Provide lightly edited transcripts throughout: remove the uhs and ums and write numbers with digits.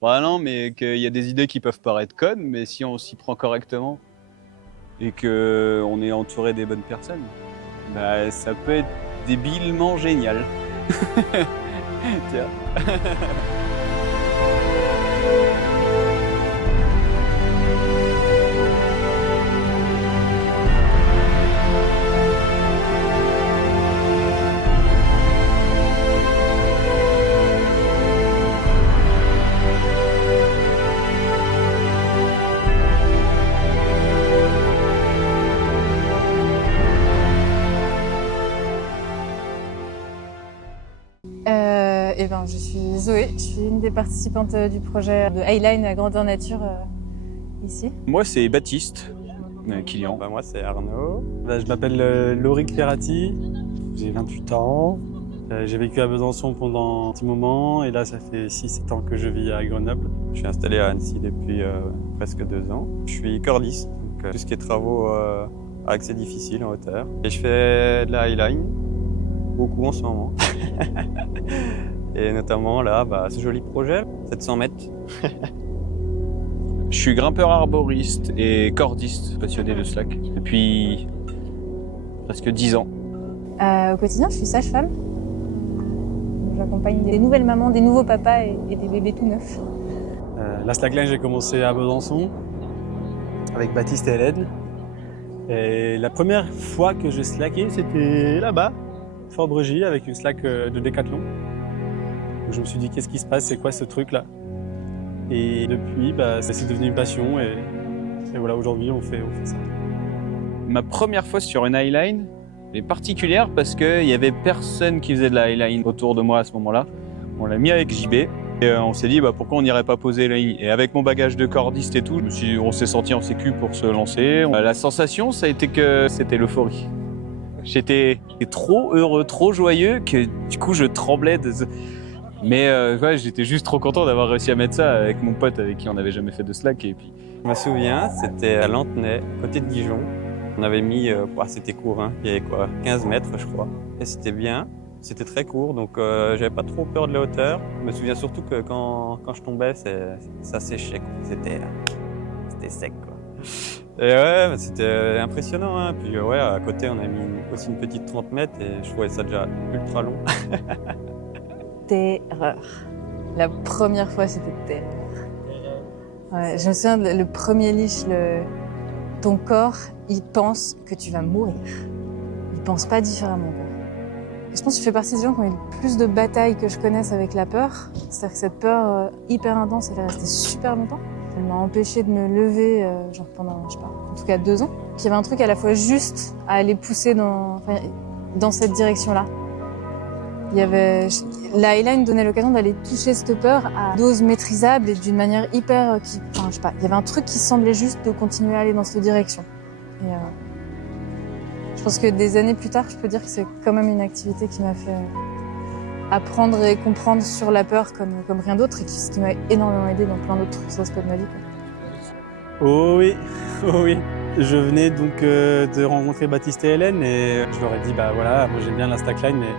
Bah non, mais qu'il y a des idées qui peuvent paraître connes, mais si on s'y prend correctement et qu'on est entouré des bonnes personnes, bah ça peut être débilement génial. Tiens. Je suis Zoé, je suis une des participantes du projet de Highline à grandeur nature ici. Moi, c'est Baptiste, Kilian. Moi, c'est Arnaud. Je m'appelle Lauric Ferrati, j'ai 28 ans. J'ai vécu à Besançon pendant un petit moment et là, ça fait 6-7 ans que je vis à Grenoble. Je suis installé à Annecy depuis presque 2 ans. Je suis cordiste, donc tout ce qui est travaux à accès difficile en hauteur. Et je fais de la highline, beaucoup en ce moment. Et notamment là, ce joli projet, 700 mètres. Je suis grimpeur arboriste et cordiste passionné de slack depuis presque 10 ans. Au quotidien, je suis sage-femme. J'accompagne des nouvelles mamans, des nouveaux papas et des bébés tout neufs. La slackline, j'ai commencé à Besançon avec Baptiste et Hélène. Et la première fois que je slackais, c'était là-bas, Fort Bregy, avec une slack de Décathlon. Donc je me suis dit, qu'est-ce qui se passe, c'est quoi ce truc-là? Et depuis, c'est devenu une passion et voilà, aujourd'hui, on fait ça. Ma première fois sur une highline est particulière parce qu'il n'y avait personne qui faisait de la highline autour de moi à ce moment-là. On l'a mis avec JB et on s'est dit pourquoi on n'irait pas poser la ligne. Et avec mon bagage de cordiste et tout, on s'est senti en sécu pour se lancer. La sensation, ça a été que c'était l'euphorie. J'étais trop heureux, trop joyeux que du coup je tremblais. Mais j'étais juste trop content d'avoir réussi à mettre ça avec mon pote avec qui on n'avait jamais fait de slack. Et puis... Je me souviens, c'était à Lantenay, côté de Dijon. On avait mis, c'était court, hein, il y avait 15 mètres je crois. Et c'était bien, c'était très court, donc j'avais pas trop peur de la hauteur. Je me souviens surtout que quand je tombais, ça séchait, c'était sec, quoi. Et ouais, c'était impressionnant, hein. Puis à côté on a mis aussi une petite 30 mètres et je trouvais ça déjà ultra long. Terreur. La première fois, c'était terreur. Ouais, je me souviens, le premier leash, ton corps, il pense que tu vas mourir. Il pense pas différemment. Et je pense que je fais partie des gens qui ont eu le plus de batailles que je connaisse avec la peur. C'est-à-dire que cette peur hyper intense, elle est restée super longtemps. Elle m'a empêchée de me lever pendant, je sais pas, en tout cas 2 ans. Puis il y avait un truc à la fois juste à aller pousser dans cette direction-là. La highline donnait l'occasion d'aller toucher cette peur à dose maîtrisable et d'une manière hyper il y avait un truc qui semblait juste de continuer à aller dans cette direction. Et je pense que des années plus tard, je peux dire que c'est quand même une activité qui m'a fait apprendre et comprendre sur la peur comme rien d'autre et ce qui m'a énormément aidé dans plein d'autres aspects de ma vie, quoi. Oh oui, oh oui. Je venais donc de rencontrer Baptiste et Hélène et je leur ai dit, moi j'aime bien la slackline, mais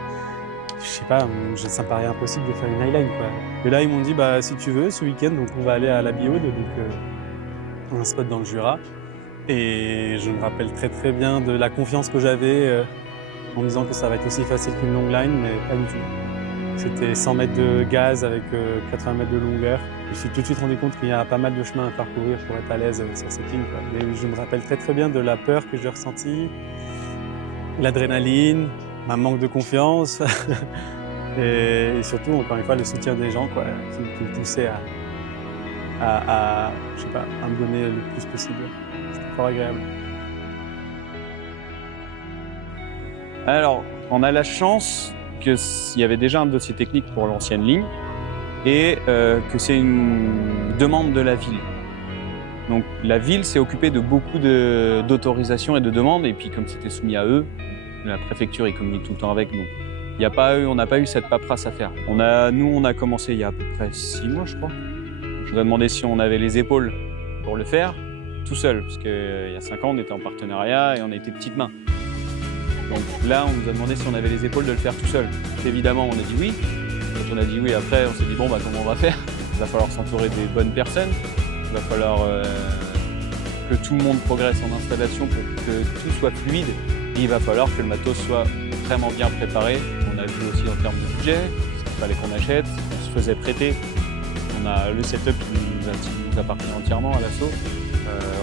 je sais pas, ça me paraît impossible de faire une highline, quoi. Et là, ils m'ont dit, si tu veux, ce week-end, donc on va aller à la Biaude, donc un spot dans le Jura. Et je me rappelle très très bien de la confiance que j'avais en me disant que ça va être aussi facile qu'une long line, mais pas du tout. C'était 100 mètres de gaz avec 80 mètres de longueur. Je me suis tout de suite rendu compte qu'il y a pas mal de chemin à parcourir pour être à l'aise sur cette ligne, quoi. Mais je me rappelle très très bien de la peur que j'ai ressentie, l'adrénaline, ma manque de confiance et surtout, encore une fois, le soutien des gens, quoi, qui me poussaient à me donner le plus possible. C'était fort agréable. Alors, on a la chance qu'il y avait déjà un dossier technique pour l'ancienne ligne et que c'est une demande de la ville. Donc la ville s'est occupée de beaucoup d'autorisations et de demandes et puis comme c'était soumis à eux, la préfecture ils communiquent tout le temps avec, donc on n'a pas eu cette paperasse à faire. On a commencé il y a à peu près 6 mois je crois. Je nous a demandé si on avait les épaules pour le faire tout seul, parce qu'il y a 5 ans on était en partenariat et on était petites mains. Donc là on nous a demandé si on avait les épaules de le faire tout seul. Évidemment on a dit oui, on a dit oui, après on s'est dit bon bah comment on va faire? Il va falloir s'entourer des bonnes personnes, il va falloir que tout le monde progresse en installation pour que tout soit fluide et il va falloir que le matos soit vraiment bien préparé. On a vu aussi en termes de budget, ce qu'il fallait qu'on achète, on se faisait prêter. On a le setup qui nous appartient entièrement à l'assaut.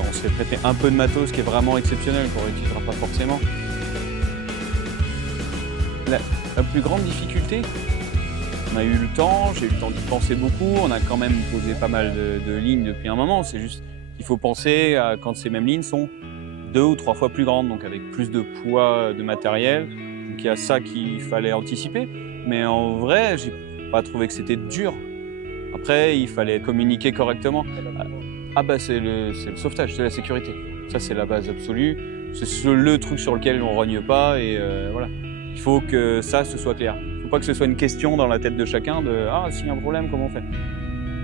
On se fait prêter un peu de matos qui est vraiment exceptionnel, qu'on n'utilisera pas forcément. La plus grande difficulté, on a eu le temps, j'ai eu le temps d'y penser beaucoup, on a quand même posé pas mal de lignes depuis un moment, c'est juste qu'il faut penser à quand ces mêmes lignes sont 2 ou 3 fois plus grandes, donc avec plus de poids de matériel. Donc il y a ça qu'il fallait anticiper, mais en vrai, j'ai pas trouvé que c'était dur. Après, il fallait communiquer correctement. Ah bah c'est le sauvetage, c'est la sécurité. Ça c'est la base absolue, c'est le truc sur lequel on rogne pas et voilà. Il faut que ça, ce soit clair. Il ne faut pas que ce soit une question dans la tête de chacun de « Ah, s'il y a un problème, comment on fait ?»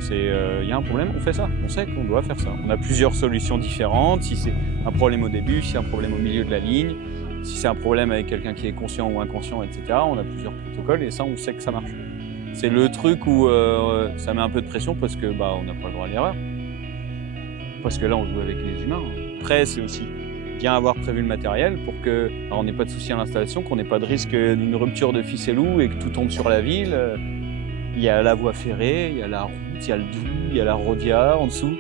C'est il y a un problème, on fait ça. On sait qu'on doit faire ça. On a plusieurs solutions différentes. Si c'est un problème au début, si c'est un problème au milieu de la ligne, si c'est un problème avec quelqu'un qui est conscient ou inconscient, etc. On a plusieurs protocoles et ça, on sait que ça marche. C'est le truc où ça met un peu de pression parce que bah, on n'a pas le droit à l'erreur. Parce que là, on joue avec les humains. Après, c'est aussi bien avoir prévu le matériel pour qu'on n'ait pas de soucis à l'installation, qu'on n'ait pas de risque d'une rupture de ficelle et que tout tombe sur la ville. Il y a la voie ferrée, il y a la route, il y a le Doubs, il y a la Rodia en dessous.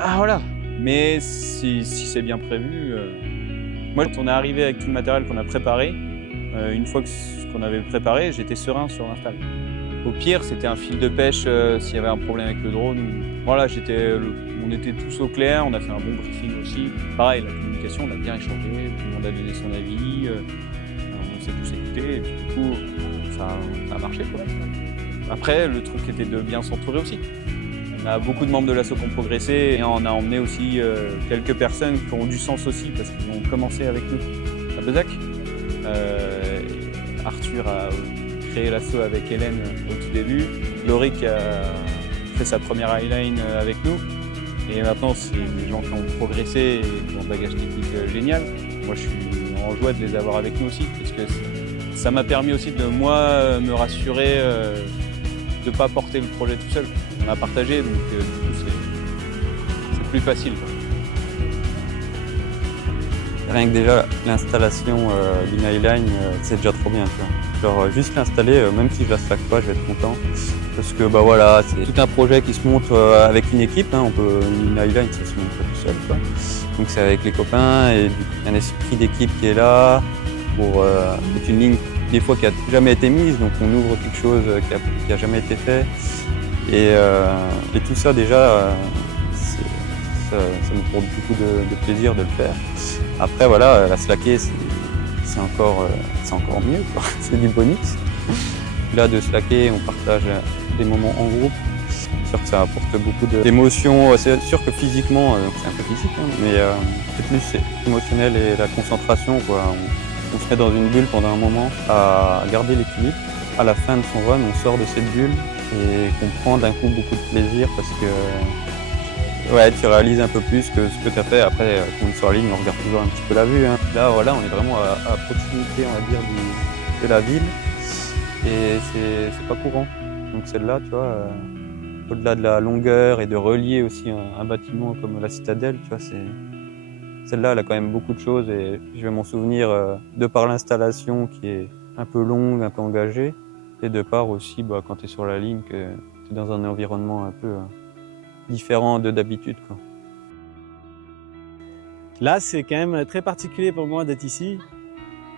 Ah voilà. Mais si c'est bien prévu... Moi, quand on est arrivé avec tout le matériel qu'on a préparé, une fois que ce qu'on avait préparé, j'étais serein sur l'install. Au pire, c'était un fil de pêche s'il y avait un problème avec le drone. Voilà, on était tous au clair, on a fait un bon briefing aussi. Pareil, la communication, on a bien échangé, tout le monde a donné son avis, on s'est tous écoutés et puis du coup, ça a marché, quoi. Après, le truc était de bien s'entourer aussi. On a beaucoup de membres de l'asso qui ont progressé et on a emmené aussi quelques personnes qui ont du sens aussi parce qu'ils ont commencé avec nous à Bezac. Arthur a créé l'asso avec Hélène au tout début. Lauric a fait sa première highline avec nous. Et maintenant, c'est des gens qui ont progressé et qui ont un bagage technique génial. Moi, je suis en joie de les avoir avec nous aussi, parce que ça m'a permis aussi de, moi, me rassurer de ne pas porter le projet tout seul. On a partagé, donc du coup, c'est plus facile. Rien que déjà l'installation d'une highline, c'est déjà trop bien, tu vois. Genre juste l'installer, même si je la stack pas, je vais être content. Parce que bah voilà, c'est tout un projet qui se monte avec une équipe, hein. Une highline, ça se monte pas tout seul, quoi. Donc c'est avec les copains et il y a un esprit d'équipe qui est là pour c'est une ligne des fois qui a jamais été mise, donc on ouvre quelque chose qui a jamais été fait. Et tout ça déjà, ça me porte beaucoup de plaisir de le faire. Après voilà, la slacker, c'est encore mieux, quoi. C'est du bonus. Là, de slacker, on partage des moments en groupe. C'est sûr que ça apporte beaucoup d'émotions. C'est sûr que physiquement, c'est un peu physique, hein, mais c'est plus émotionnel et la concentration, quoi. On se met dans une bulle pendant un moment à garder l'équilibre. À la fin de son run, on sort de cette bulle et qu'on prend d'un coup beaucoup de plaisir parce que ouais, tu réalises un peu plus que ce que tu as fait. Après, quand on est sur la ligne, on regarde toujours un petit peu la vue, hein. Là, voilà, on est vraiment à proximité, on va dire, de la ville. Et c'est pas courant. Donc celle-là, tu vois, au-delà de la longueur et de relier aussi un bâtiment comme la Citadelle, tu vois, celle-là, elle a quand même beaucoup de choses et je vais m'en souvenir de par l'installation qui est un peu longue, un peu engagée, et de par aussi, bah, quand tu es sur la ligne, que tu es dans un environnement un peu différent de d'habitude, quoi. Là, c'est quand même très particulier pour moi d'être ici.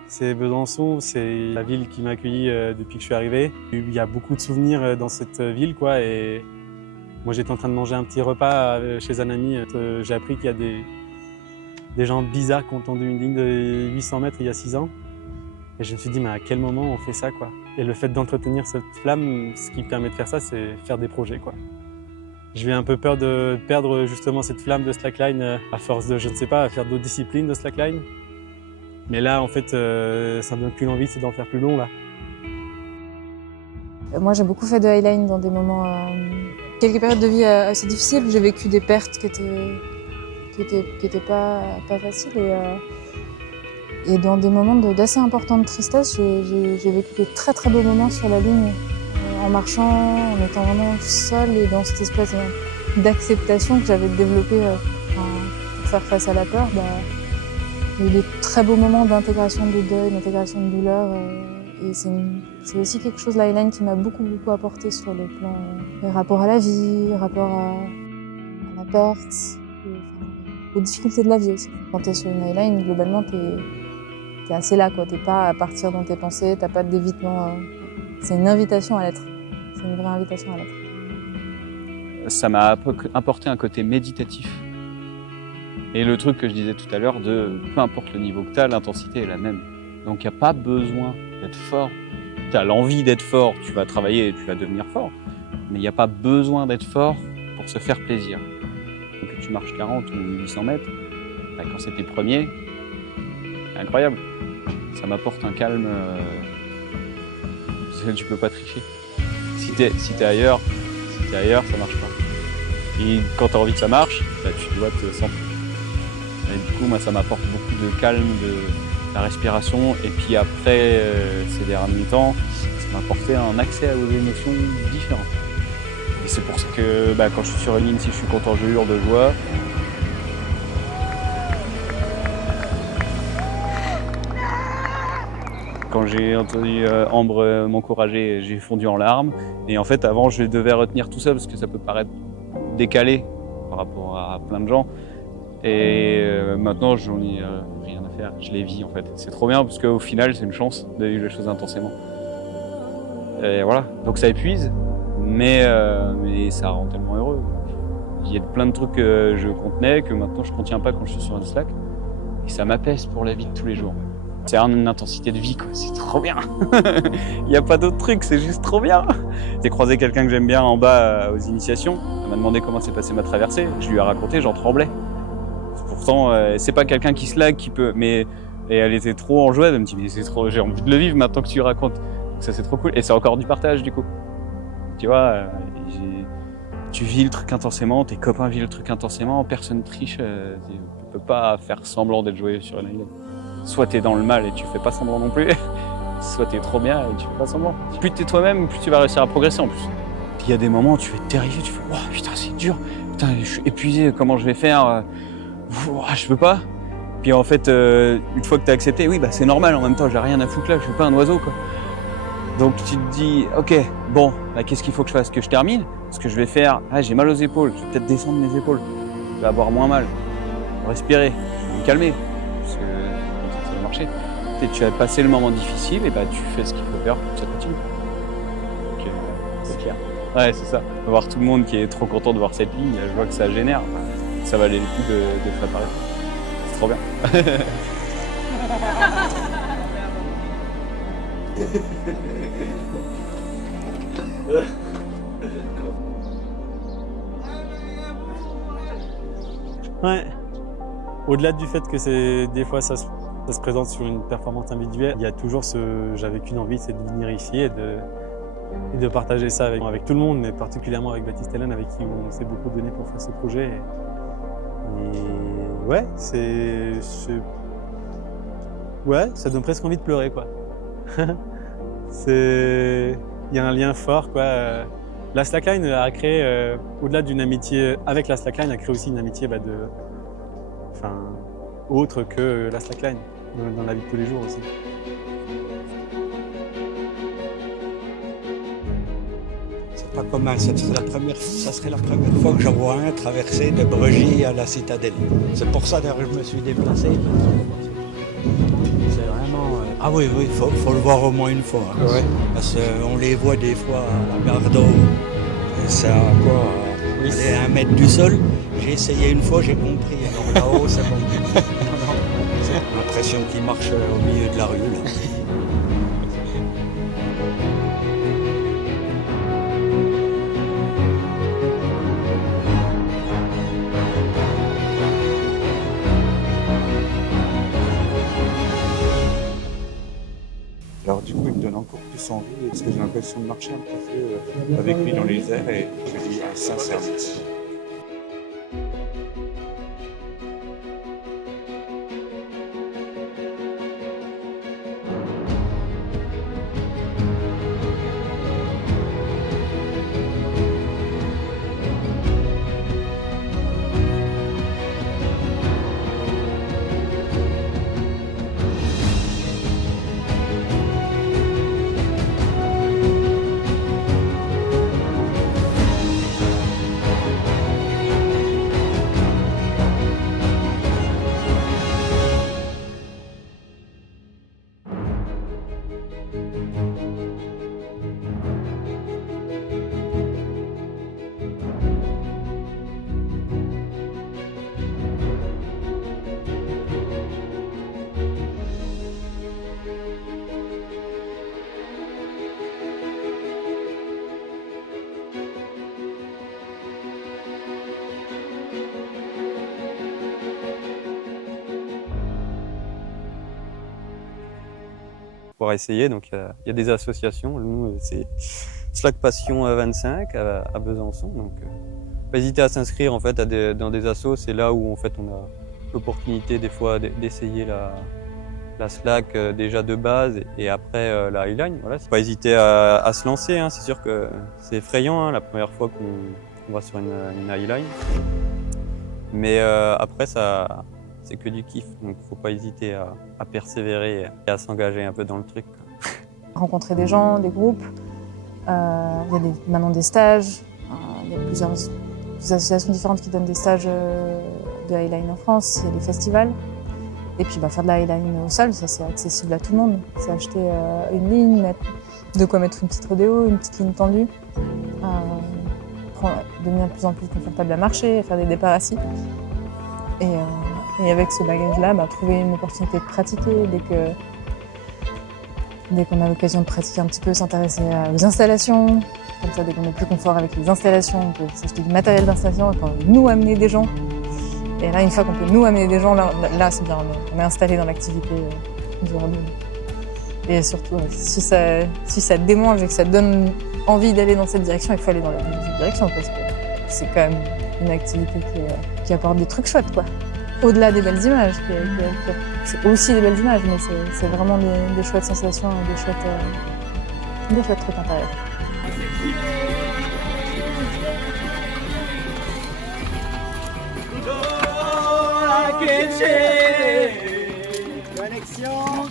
C'est Besançon, c'est la ville qui m'a accueilli depuis que je suis arrivé. Il y a beaucoup de souvenirs dans cette ville, quoi. Et moi, j'étais en train de manger un petit repas chez un ami. J'ai appris qu'il y a des gens bizarres qui ont tendu une ligne de 800 mètres il y a 6 ans. Et je me suis dit, mais à quel moment on fait ça, quoi? Et le fait d'entretenir cette flamme, ce qui permet de faire ça, c'est faire des projets, quoi. J'ai un peu peur de perdre justement cette flamme de slackline à force de, je ne sais pas, faire d'autres disciplines de slackline. Mais là, en fait, ça me donne plus l'envie, c'est d'en faire plus long, là. Moi, j'ai beaucoup fait de highline dans des moments, quelques périodes de vie assez difficiles où j'ai vécu des pertes qui étaient pas faciles. Et dans des moments d'assez importante tristesse, j'ai vécu de très très beaux moments sur la ligne, en marchant, en étant vraiment seule et dans cette espèce d'acceptation que j'avais développée pour faire face à la peur. Il y a eu des très beaux moments d'intégration de deuil, d'intégration de douleur. Et c'est aussi quelque chose, la highline, qui m'a beaucoup apporté sur le plan des rapports à la vie, rapport à la perte, aux difficultés de la vie aussi. Quand tu es sur une highline, globalement, t'es assez là, quoi. T'es pas à partir dans tes pensées, t'as pas d'évitement. C'est une invitation à l'être. C'est une vraie invitation à l'être. Ça m'a apporté un côté méditatif. Et le truc que je disais tout à l'heure, de peu importe le niveau que tu as, l'intensité est la même. Donc il n'y a pas besoin d'être fort. Tu as l'envie d'être fort, tu vas travailler et tu vas devenir fort. Mais il n'y a pas besoin d'être fort pour se faire plaisir. Donc tu marches 40 ou 800 mètres, quand c'est tes premiers, c'est incroyable. Ça m'apporte un calme. Tu peux pas tricher. Si t'es ailleurs, ça marche pas. Et quand tu as envie que ça marche, tu dois te centrer. Et du coup, moi, ça m'apporte beaucoup de calme, de la respiration. Et puis après, ces derniers temps, ça m'a apporté un accès aux émotions différentes. Et c'est pour ça que quand je suis sur une ligne, si je suis content, je hurle de joie. Quand j'ai entendu Ambre m'encourager, j'ai fondu en larmes. Et en fait, avant, je devais retenir tout ça parce que ça peut paraître décalé par rapport à plein de gens. Et maintenant, j'en ai rien à faire. Je les vis, en fait. C'est trop bien parce qu'au final, c'est une chance de vivre les choses intensément. Et voilà. Donc ça épuise, mais ça rend tellement heureux. Il y a plein de trucs que je contenais que maintenant, je ne contiens pas quand je suis sur un Slack. Et ça m'apaise pour la vie de tous les jours. C'est une intensité de vie, quoi. C'est trop bien. Il n'y a pas d'autre truc, c'est juste trop bien. J'ai croisé quelqu'un que j'aime bien en bas aux initiations. Elle m'a demandé comment s'est passée ma traversée. Je lui ai raconté, j'en tremblais. Pourtant, c'est pas quelqu'un qui slack, qui peut. Et elle était trop en joie. Elle me dit, mais c'est trop. J'ai envie de le vivre maintenant que tu racontes. Donc ça, c'est trop cool. Et c'est encore du partage, du coup. Tu vois, tu vis le truc intensément, tes copains vivent le truc intensément, personne triche. Tu peux pas faire semblant d'être joyeux sur une island. Soit t'es dans le mal et tu fais pas semblant non plus, soit t'es trop bien et tu fais pas semblant. Plus t'es toi-même, plus tu vas réussir à progresser en plus. Il y a des moments où tu vas être terrifié, tu fais « Oh putain, c'est dur, putain, je suis épuisé, comment je vais faire je peux pas ». Puis en fait, une fois que t'as accepté, oui, c'est normal, en même temps, j'ai rien à foutre là, je suis pas un oiseau, quoi. Donc tu te dis « Ok, bon, qu'est-ce qu'il faut que je fasse ? Que je termine ? Ce que je vais faire, j'ai mal aux épaules, je vais peut-être descendre mes épaules, je vais avoir moins mal, respirer, me calmer. Parce que ça va marcher. Et tu as passé le moment difficile, et tu fais ce qu'il faut faire pour que ça continue. Donc, c'est clair. Ouais, c'est ça. Voir tout le monde qui est trop content de voir cette ligne, je vois que ça génère. Ça valait le coup de préparer. C'est trop bien. Ouais. Au-delà du fait que des fois ça se présente sur une performance individuelle, il y a toujours j'avais qu'une envie, c'est de venir ici et de partager ça avec tout le monde, mais particulièrement avec Baptiste Hélène, avec qui on s'est beaucoup donné pour faire ce projet. Et ouais, ouais, ça donne presque envie de pleurer, quoi. Il y a un lien fort, quoi. La slackline a créé, au-delà d'une amitié avec la slackline, a créé aussi une amitié autre que la slackline, dans la vie de tous les jours aussi. C'est pas commun, ça serait la première fois que j'en vois un traverser de Bregy à la Citadelle. C'est pour ça d'ailleurs que je me suis déplacé. C'est vraiment... Ah oui, il faut le voir au moins une fois. Hein. Ouais. Parce qu'on les voit des fois à la gare d'eau. C'est à quoi oui, aller à 1 mètre du sol. J'ai essayé une fois, j'ai compris. Alors là-haut, c'est bon. J'ai l'impression qu'il marche au milieu de la rue. Là. Alors du coup, il me donne encore plus envie parce que j'ai l'impression de marcher un petit peu avec lui dans les airs et je dis sincèrement. pouvoir essayer. Donc il y a des associations. Nous, c'est Slack Passion 25 à Besançon. Donc pas hésiter à s'inscrire en fait dans des assos. C'est là où en fait on a l'opportunité des fois d'essayer la Slack déjà de base et après la Highline. Voilà, pas hésiter à se lancer. Hein. C'est sûr que c'est effrayant hein, la première fois qu'on va sur une Highline. Mais après, c'est que du kiff, donc faut pas hésiter à persévérer et à s'engager un peu dans le truc. Rencontrer des gens, des groupes, il y a maintenant des stages, il y a plusieurs associations différentes qui donnent des stages de highline en France, il y a des festivals. Et puis faire de la highline au sol, ça c'est accessible à tout le monde. C'est acheter une ligne, de quoi mettre une petite rodéo, une petite ligne tendue. Devenir de plus en plus confortable à marcher, à faire des départs assis. Et avec ce bagage-là, trouver une opportunité de pratiquer. Dès qu'on a l'occasion de pratiquer un petit peu, s'intéresser aux installations. Comme ça, dès qu'on est plus confort avec les installations, on peut s'acheter du matériel d'installation et puis nous amener des gens. Et là, une fois qu'on peut nous amener des gens, là c'est bien, on est installé dans l'activité du randonnée. Et surtout, si ça démange et que ça donne envie d'aller dans cette direction, il faut aller dans cette direction parce que c'est quand même une activité qui apporte des trucs chouettes, quoi. Au-delà des belles images, c'est aussi des belles images, mais c'est vraiment des chouettes sensations et des chouettes trucs intérieurs. Connexion,